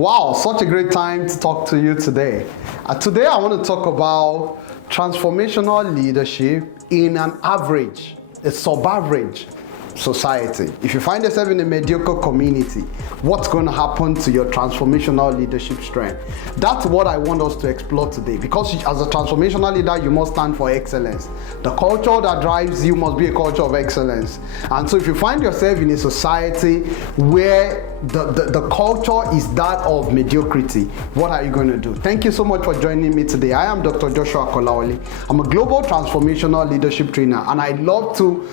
Wow, such a great time to talk to you today. Today I want to talk about transformational leadership in an average, a sub-average society. If you find yourself in a mediocre community, what's going to happen to your transformational leadership strength? That's what I want us to explore today, because as a transformational leader, you must stand for excellence. The culture that drives you must be a culture of excellence. And so if you find yourself in a society where the culture is that of mediocrity, what are you going to do? Thank you so much for joining me today. I am Dr. Joshua Kolawole. I'm a global transformational leadership trainer, and I love to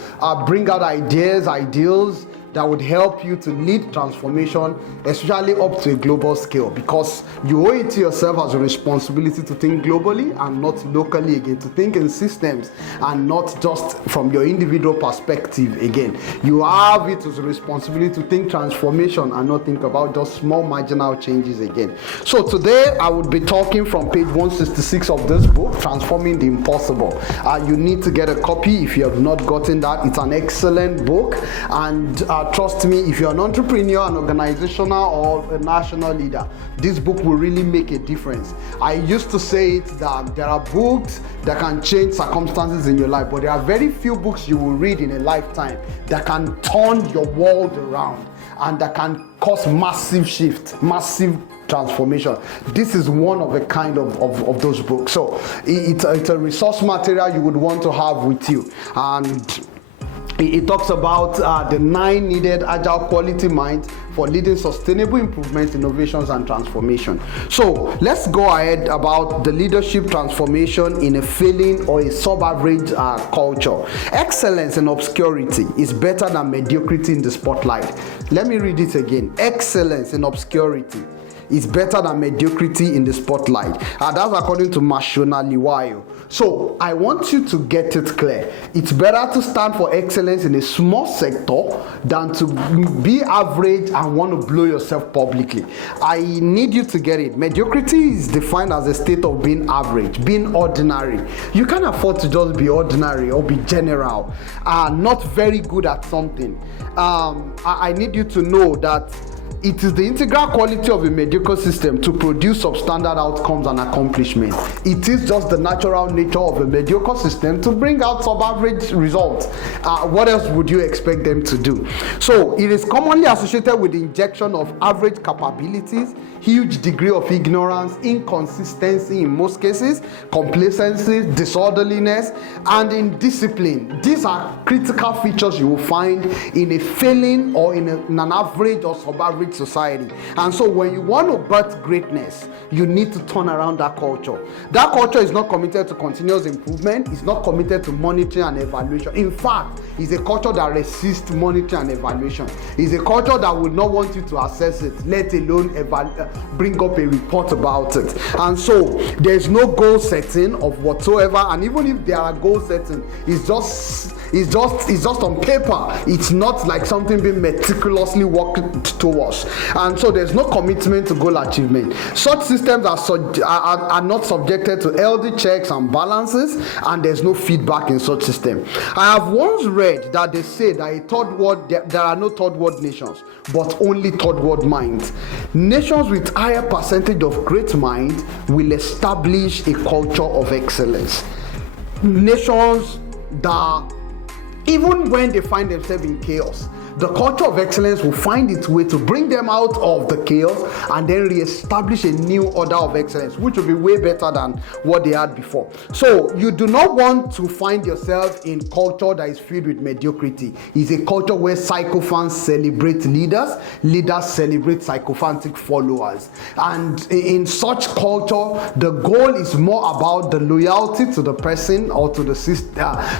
bring out ideals that would help you to lead transformation, especially up to a global scale, because you owe it to yourself as a responsibility to think globally and not locally again, to think in systems and not just from your individual perspective again. You have it as a responsibility to think transformation and not think about just small marginal changes again. So today I would be talking from page 166 of this book, Transforming the Impossible. You need to get a copy if you have not gotten that. It's an excellent book, and trust me, if you're an entrepreneur, an organizational or a national leader, this book will really make a difference. I used to say it that there are books that can change circumstances in your life, but there are very few books you will read in a lifetime that can turn your world around and that can cause massive shift, massive transformation. This is one of a kind of those books. So it's a resource material you would want to have with you. And it talks about the 9 needed agile quality minds for leading sustainable improvement, innovations, and transformation. So let's go ahead about the leadership transformation in a failing or a sub-average culture. Excellence in obscurity is better than mediocrity in the spotlight. Let me read it again. Excellence in obscurity is better than mediocrity in the spotlight. That's according to Liwayo. So I want you to get it clear. It's better to stand for excellence in a small sector than to be average and want to blow yourself publicly. I need you to get it. Mediocrity is defined as a state of being average, being ordinary. You can't afford to just be ordinary or be general, not very good at something. I need you to know that it is the integral quality of a mediocre system to produce substandard outcomes and accomplishments. It is just the natural nature of a mediocre system to bring out sub-average results. What else would you expect them to do? So it is commonly associated with the injection of average capabilities, huge degree of ignorance, inconsistency in most cases, complacency, disorderliness, and indiscipline. These are critical features you will find in a failing or in an average or sub-average society. And so when you want to birth greatness, you need to turn around that culture. That culture is not committed to continuous improvement. It's not committed to monitoring and evaluation. In fact, it's a culture that resists monitoring and evaluation. It's a culture that would not want you to assess it, let alone bring up a report about it. And so there's no goal setting of whatsoever. And even if there are goal setting, it's just on paper. It's not like something being meticulously worked towards. And so there's no commitment to goal achievement. Such systems are not subjected to healthy checks and balances, and there's no feedback in such system. I have once read that they say that there are no third world nations, but only third world minds. Nations with higher percentage of great minds will establish a culture of excellence. Nations that, even when they find themselves in chaos, the culture of excellence will find its way to bring them out of the chaos and then re-establish a new order of excellence, which will be way better than what they had before. So you do not want to find yourself in culture that is filled with mediocrity. It's a culture where sycophants celebrate leaders celebrate sycophantic followers. And in such culture, the goal is more about the loyalty to the person or to the system,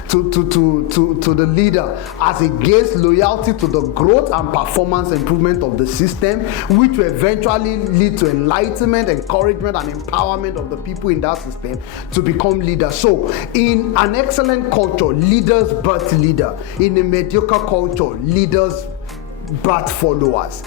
to the leader, as against loyalty to the growth and performance improvement of the system, which will eventually lead to enlightenment, encouragement, and empowerment of the people in that system to become leaders. So in an excellent culture, leaders birth leader. In a mediocre culture, leaders birth followers.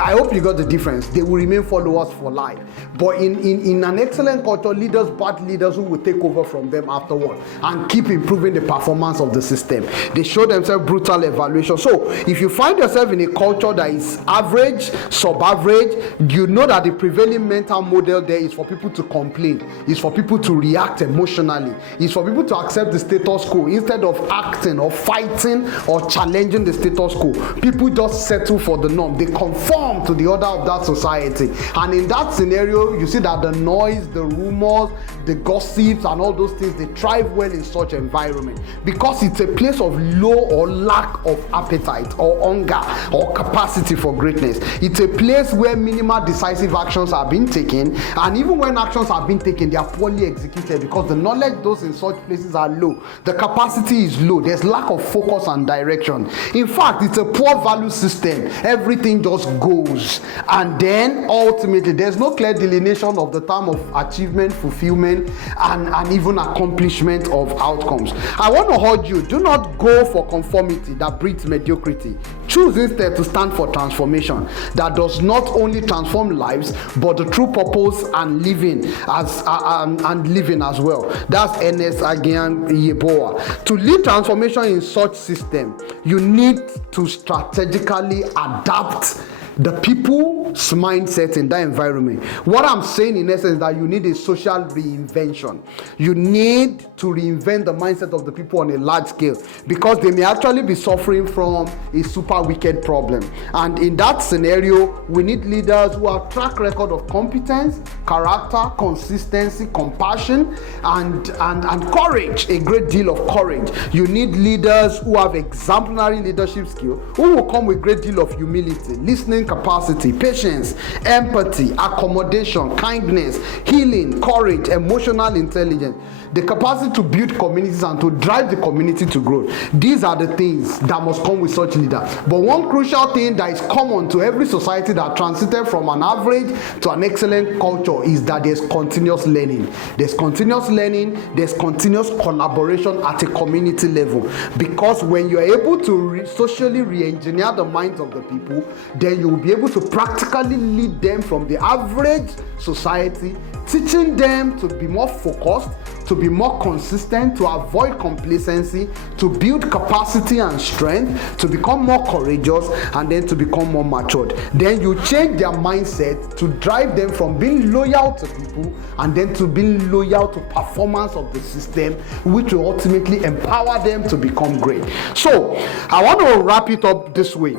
I hope you got the difference. They will remain followers for life. But in an excellent culture, bad leaders who will take over from them afterward and keep improving the performance of the system. They show themselves brutal evaluation. So if you find yourself in a culture that is average, sub-average, you know that the prevailing mental model there is for people to complain, is for people to react emotionally, is for people to accept the status quo instead of acting or fighting or challenging the status quo. People just settle for the norm. They conform to the order of that society. And in that scenario, you see that the noise, the rumors, the gossips and all those things, they thrive well in such environment because it's a place of low or lack of appetite or hunger or capacity for greatness. It's a place where minimal decisive actions are being taken, and even when actions are being taken, they are poorly executed because the knowledge those in such places are low. The capacity is low. There's lack of focus and direction. In fact, it's a poor value system. Everything just goes, and then ultimately there's no clear delineation of the term of achievement, fulfillment, and even accomplishment of outcomes. I want to urge you, do not go for conformity that breeds mediocrity. Choose instead to stand for transformation that does not only transform lives but the true purpose and living as well. That's Ernest Agian Yeboah. To lead transformation in such system, you need to strategically adapt the people's mindset in that environment. What I'm saying in essence is that you need a social reinvention. You need to reinvent the mindset of the people on a large scale because they may actually be suffering from a super wicked problem. And in that scenario, we need leaders who have track record of competence, character, consistency, compassion, and courage, a great deal of courage. You need leaders who have exemplary leadership skill, who will come with a great deal of humility, listening capacity, patience, empathy, accommodation, kindness, healing, courage, emotional intelligence, the capacity to build communities and to drive the community to growth. These are the things that must come with such leaders. But one crucial thing that is common to every society that transited from an average to an excellent culture is that there's continuous learning. There's continuous learning, there's continuous collaboration at a community level. Because when you're able to socially re-engineer the minds of the people, then you will be able to practically lead them from the average society, teaching them to be more focused, to be more consistent, to avoid complacency, to build capacity and strength, to become more courageous, and then to become more matured. Then you change their mindset to drive them from being loyal to people and then to being loyal to performance of the system, which will ultimately empower them to become great. So I want to wrap it up this way.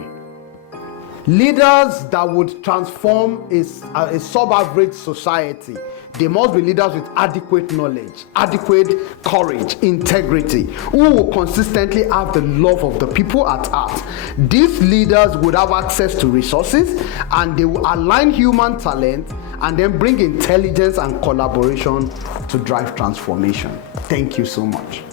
Leaders that would transform a sub-average society, they must be leaders with adequate knowledge, adequate courage, integrity, who will consistently have the love of the people at heart. These leaders would have access to resources and they will align human talent and then bring intelligence and collaboration to drive transformation. Thank you so much.